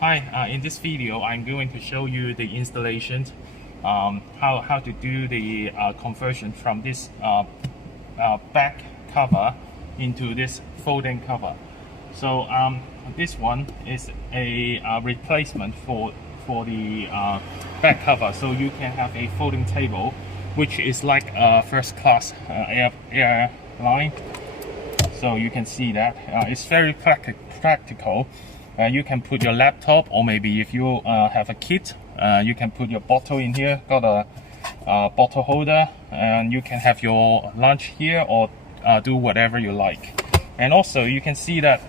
Hi, in this video I'm going to show you the installation, how to do the conversion from this back cover into this folding cover. So this one is a replacement for the back cover, so you can have a folding table which is like a first class airline. So you can see that it's very practical. You can put your laptop, or maybe if you have a kit, you can put your bottle in here. Got a bottle holder, and you can have your lunch here, or do whatever you like. And also you can see that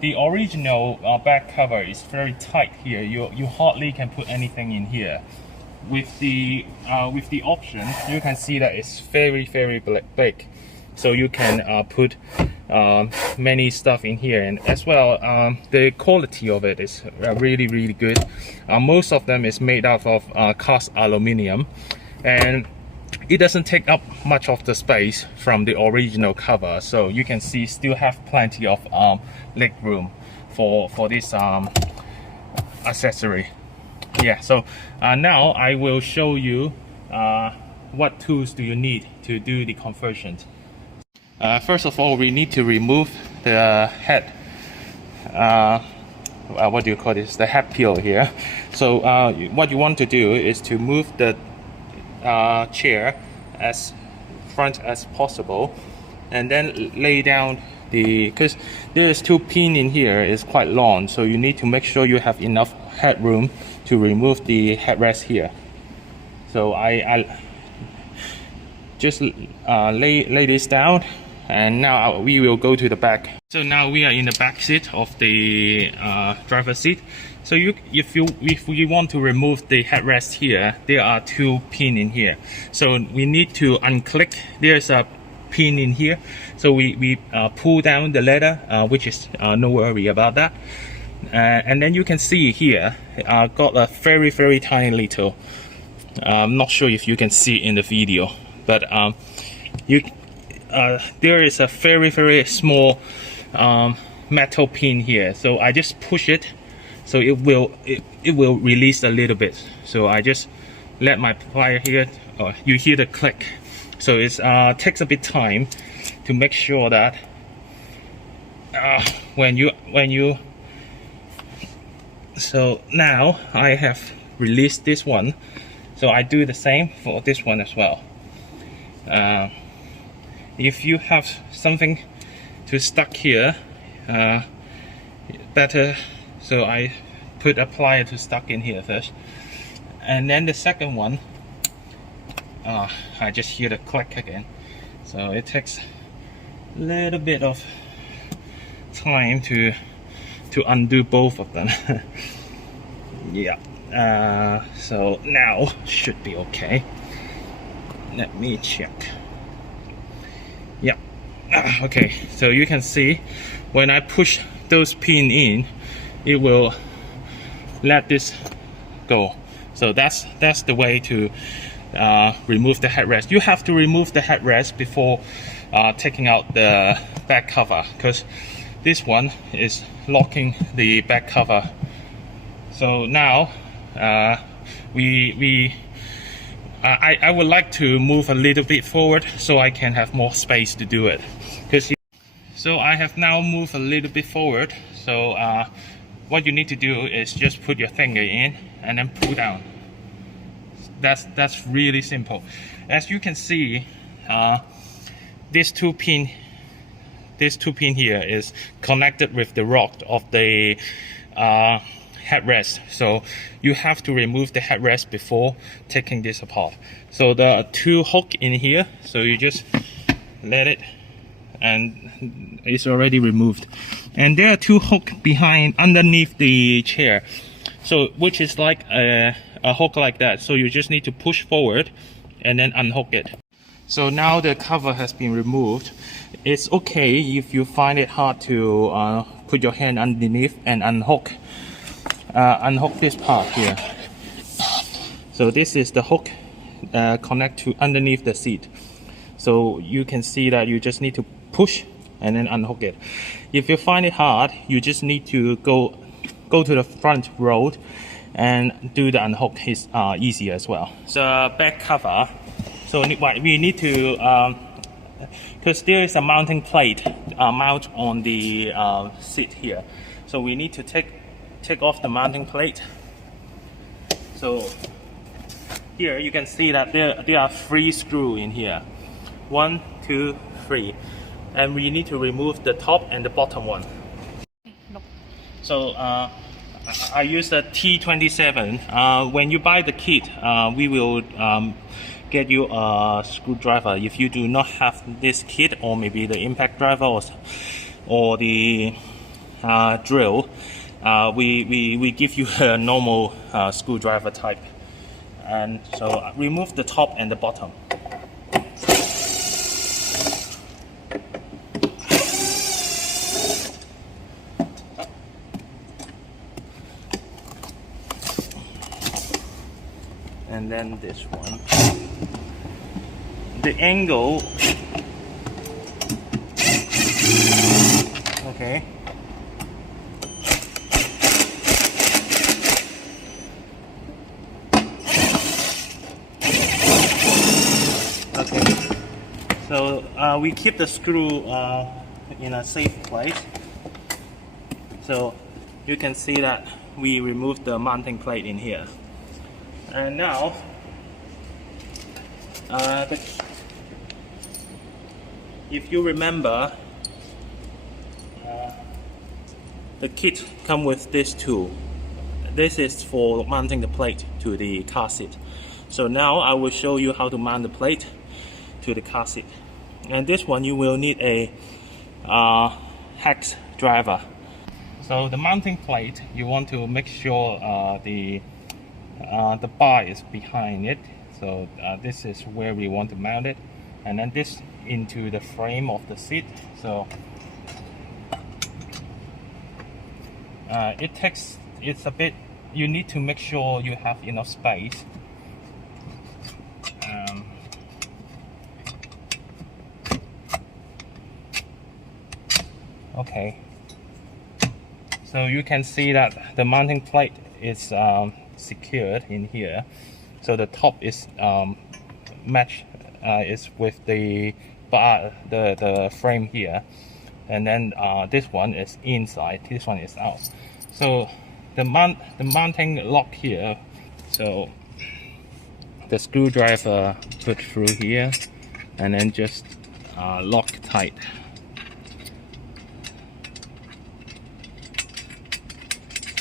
the original back cover is very tight here. You hardly can put anything in here. With the option, you can see that it's very big. So you can put many stuff in here, and as well the quality of it is really good. Most of them is made out of cast aluminum, and it doesn't take up much of the space from the original cover. So you can see still have plenty of leg room for this accessory. Yeah, so now I will show you what tools do you need to do the conversion. First of all, we need to remove the head, what do you call this, the head peel here. So what you want to do is to move the chair as front as possible, and then lay down because there's two pins in here, is quite long, so you need to make sure you have enough headroom to remove the headrest here. So I just lay this down, and now we will go to the back. So now we are in the back seat of the driver's seat. So if you want to remove the headrest here, there are two pins in here. So we need to unclick. There's a pin in here. So we pull down the leather, which is no worry about that. And then you can see here, got a very tiny little. I'm not sure if you can see in the video, but there is a very small metal pin here. So I just push it, so it will release a little bit. So I just let my plier here. You hear the click. So it takes a bit time to make sure that when you. So now I have released this one. So I do the same for this one as well. If you have something to stuck here, better. So I put a plier to stuck in here first, and then the second one, I just hear the click again. So it takes a little bit of time to undo both of them. Yeah. So now should be okay. Let me check. Yeah. Okay, so you can see when I push those pins in, it will let this go. So that's the way to remove the headrest. You have to remove the headrest before taking out the back cover, because this one is locking the back cover. So now I would like to move a little bit forward so I can have more space to do it. So I have now moved a little bit forward. So what you need to do is just put your finger in and then pull down. That's really simple. As you can see, this two pin here is connected with the rod of the headrest. So you have to remove the headrest before taking this apart. So there are two hooks in here, so you just let it, and it's already removed. And there are two hooks underneath the chair, so which is like a hook like that. So you just need to push forward and then unhook it. So now the cover has been removed. It's okay if you find it hard to put your hand underneath and unhook this part here. So this is the hook connect to underneath the seat. So you can see that you just need to push and then unhook it. If you find it hard, you just need to go go to the front road and do the unhook is easy as well. So back cover. So what we need to, because there is a mounting plate mount on the seat here, so we need to take off the mounting plate. So here you can see that there are 3 screws in here, 1, 2, 3, and we need to remove the top and the bottom one. So I use the T27. When you buy the kit, we will get you a screwdriver. If you do not have this kit, or maybe the impact driver or the drill, we give you a normal screwdriver type. And so remove the top and the bottom. And then this one. The angle, okay. Okay. So we keep the screw in a safe place. So you can see that we removed the mounting plate in here. And now, if you remember, the kit comes with this tool. This is for mounting the plate to the car seat. So now I will show you how to mount the plate to the car seat. And this one you will need a hex driver. So the mounting plate, you want to make sure the bar is behind it. So this is where we want to mount it, and then this into the frame of the seat. So it's a bit, you need to make sure you have enough space. Okay, so you can see that the mounting plate is secured in here. So the top is matched is with the bar, the frame here, and then this one is inside, this one is out. So the mounting lock here, so the screwdriver put through here and then just lock tight.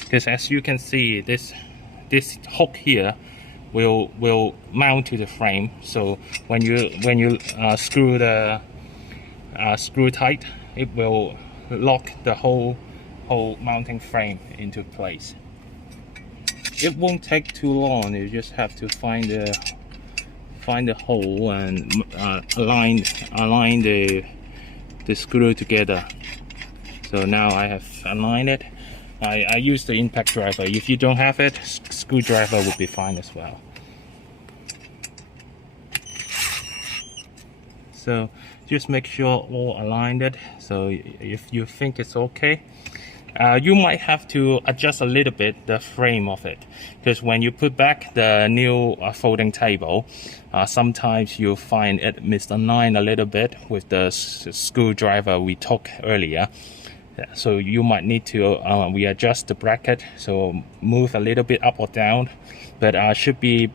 Because as you can see, this hook here will mount to the frame. So when you screw the screw tight, it will lock the whole mounting frame into place. It won't take too long. You just have to find the hole and align the screw together. So now I have aligned it. I use the impact driver. If you don't have it, screwdriver would be fine as well. So just make sure all aligned it. So if you think it's okay, you might have to adjust a little bit the frame of it, because when you put back the new folding table, sometimes you'll find it misaligned a little bit with the screwdriver we took earlier. So you might need to readjust the bracket, so move a little bit up or down, but should be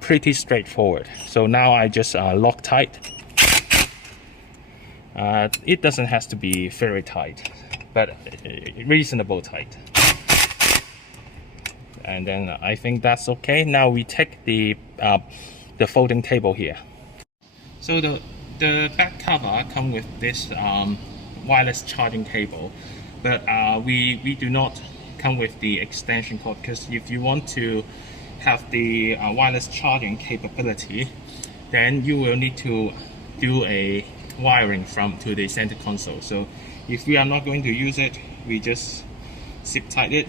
pretty straightforward. So now I just lock tight. It doesn't have to be very tight, but reasonable tight. And then I think that's okay. Now we take the folding table here. So the back cover comes with this wireless charging cable, but we do not come with the extension cord, because if you want to have the wireless charging capability, then you will need to do a wiring to the center console. So if we are not going to use it, we just zip tight it.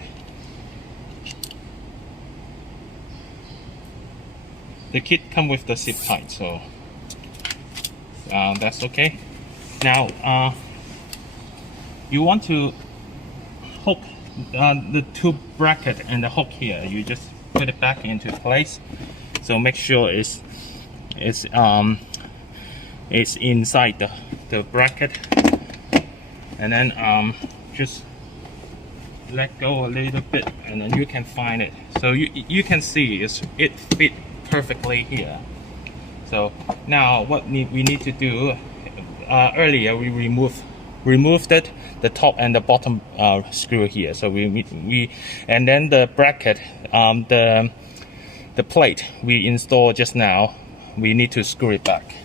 The kit comes with the zip tight, so that's okay. Now you want to hook the two bracket and the hook here, you just put it back into place. So make sure it's inside the bracket, and then just let go a little bit, and then you can find it. So you can see it fit perfectly here. So now what we need to do, earlier we removed it, the top and the bottom screw here. So we and then the bracket, the plate we installed just now, we need to screw it back.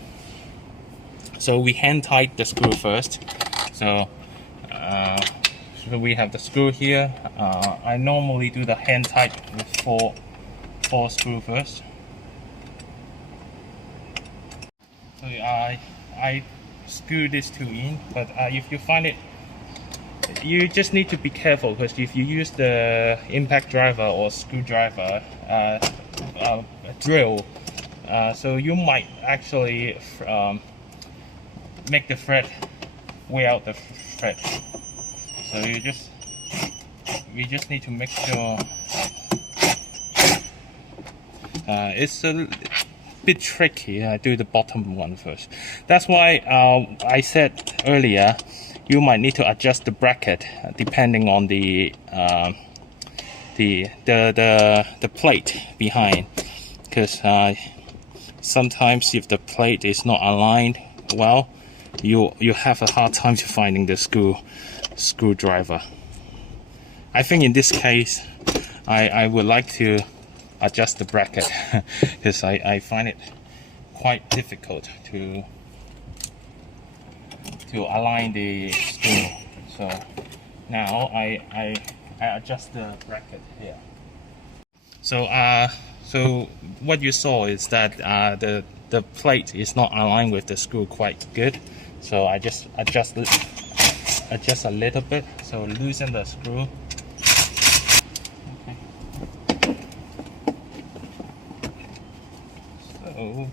So we hand tight the screw first. So we have the screw here. I normally do the hand tight with four screw first. So I screw this two in, but if you find it, you just need to be careful, because if you use the impact driver or screwdriver drill, so you might actually make the thread wear out the thread. So we just need to make sure. It's a bit tricky. I do the bottom one first. That's why I said earlier, you might need to adjust the bracket depending on the plate behind, because sometimes if the plate is not aligned well, you have a hard time to finding the screwdriver. I think in this case, I would like to adjust the bracket because I find it quite difficult to align the screw. So now I adjust the bracket here. So what you saw is that the plate is not aligned with the screw quite good. So I just adjust a little bit. So loosen the screw. So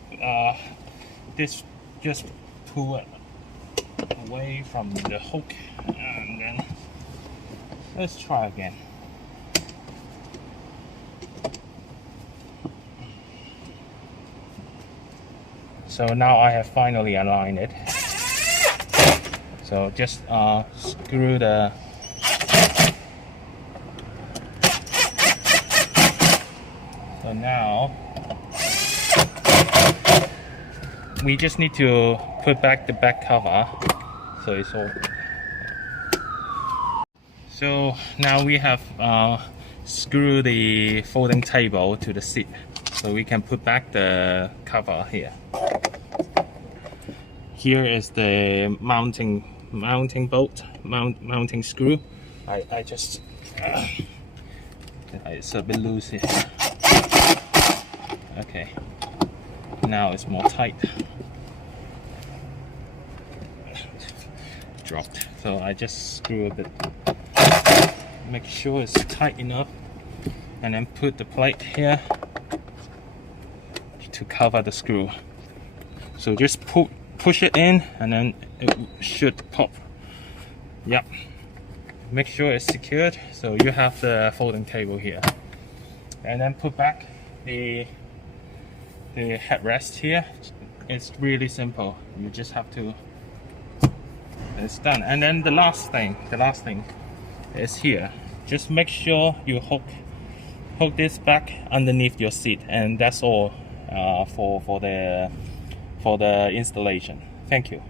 this just pull it away from the hook, and then let's try again. So now I have finally aligned it. So just screw the so now we just need to put back the back cover, so it's all. So now we have screwed the folding table to the seat, so we can put back the cover here. Here is the mounting bolt, mounting screw. I just it's a bit loose here. Okay, now it's more tight. Dropped, so I just screw a bit, make sure it's tight enough, and then put the plate here to cover the screw. So just push it in, and then it should pop. Yep, make sure it's secured. So you have the folding table here, and then put back the headrest here. It's really simple. You just have to. It's done. And then the last thing is here. Just make sure you hook this back underneath your seat, and that's all for the installation. Thank you.